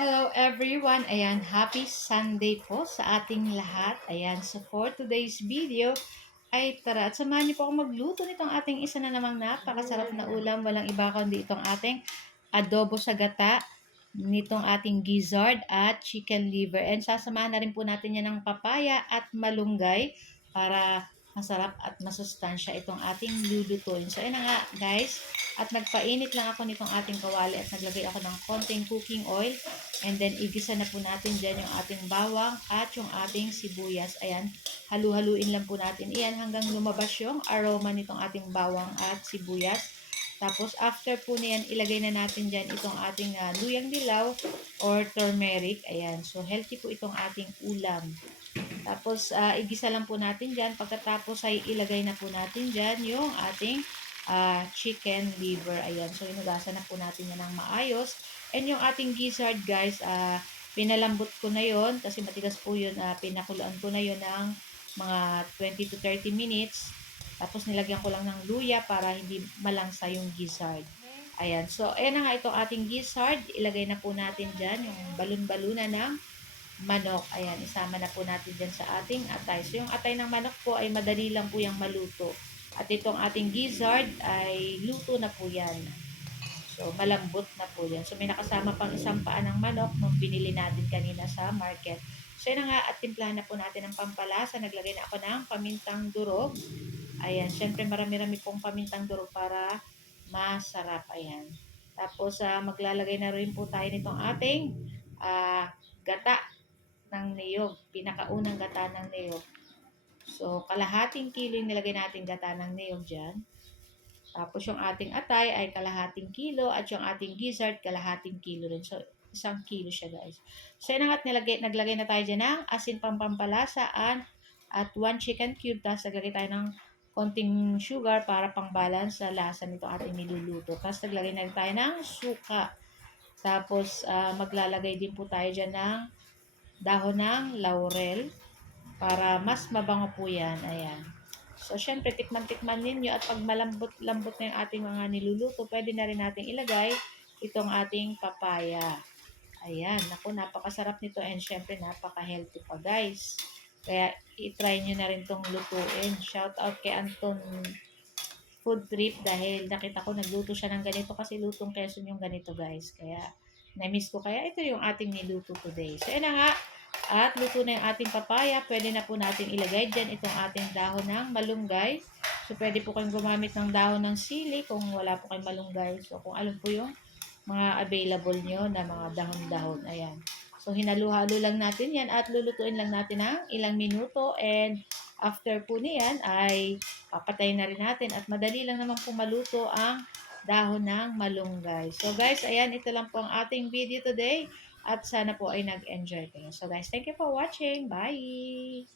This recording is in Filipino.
Hello everyone! Ayan, happy Sunday po sa ating lahat. Ayan, so for today's video ay tara at samahan niyo po ako magluto nitong ating isa na namang napakasarap na ulam. Walang iba kundi itong ating adobo sa gata, nitong ating gizzard at chicken liver. And sasamahan na rin po natin yan ng papaya at malunggay para masarap at masustansya itong ating lulutuin. So, ayun na nga guys. At nagpainit lang ako nitong ating kawali at naglagay ako ng konting cooking oil. And then, igisa na po natin dyan yung ating bawang at yung ating sibuyas. Ayan, halu-haluin lang po natin iyan hanggang lumabas yung aroma nitong ating bawang at sibuyas. Tapos, after po niyan, ilagay na natin dyan itong ating luyang dilaw or turmeric. Ayan, so healthy po itong ating ulam. Tapos, igisa lang po natin dyan. Pagkatapos ay ilagay na po natin dyan yung ating chicken liver. Ayan, so inugasan na po natin yan ng maayos. And yung ating gizzard guys, pinalambot ko na yon kasi matigas po yun. Pinakuluan ko na yon ng mga 20 to 30 minutes. Tapos nilagyan ko lang ng luya para hindi malangsa yung gizzard. Ayan, so ayan na nga itong ating gizzard. Ilagay na po natin dyan yung balon-baluna ng manok. Ayan, isama na po natin dyan sa ating atay. So, yung atay ng manok po ay madali lang po yung maluto. At itong ating gizzard ay luto na po yan. So, malambot na po yan. So, may nakasama pang isang paa ng manok nung binili natin kanina sa market. So, yun na nga, at timplahan na po natin ng pampalasa. Naglagay na ako ng pamintang durog. Ayan, syempre marami-rami pong pamintang durog para masarap. Ayan. Tapos, maglalagay na rin po tayo nitong ating gata ng niyog. Pinakaunang gata ng niyog. So, kalahating kilo yung nilagay natin gata ng niyog dyan. Tapos, yung ating atay ay kalahating kilo at yung ating gizzard kalahating kilo rin. So, 1 kilo siya guys. So, yun nga, naglagay na tayo dyan ng asin pampampalasaan at 1 chicken cube. Tapos, naglagay tayo ng konting sugar para pang-balance sa lasa nito ating niluluto. Tapos, naglagay na rin tayo ng suka. Tapos, maglalagay din po tayo dyan ng dahon ng laurel para mas mabango po yan. Ayan. So, syempre, tikman-tikman ninyo at pag malambot-lambot na yung ating mga niluluto, pwede na rin natin ilagay itong ating papaya. Ayan. Naku, napakasarap nito and syempre, napaka-healthy pa guys. Kaya, i-try nyo na rin itong lutuin. Shout out kay Anton Food Trip dahil nakita ko nagluto siya ng ganito kasi lutong Quezon yung ganito guys. Kaya, na-miss ko. Kaya, ito yung ating niluto today. So, yun na nga. At luto na yung ating papaya. Pwede na po natin ilagay dyan itong ating dahon ng malunggay. So, pwede po kayong gumamit ng dahon ng sili kung wala po kayong malunggay. So, kung alam po yung mga available nyo na mga dahon-dahon. Ayan. So, hinalu-halo lang natin yan at lulutuin lang natin ng ilang minuto. And after po niyan ay papatayin na rin natin. At madali lang naman po maluto ang dahon ng malunggay. So, guys, ayan, ito lang po ang ating video today. At sana po ay nag-enjoy kayo. So guys, thank you for watching. Bye!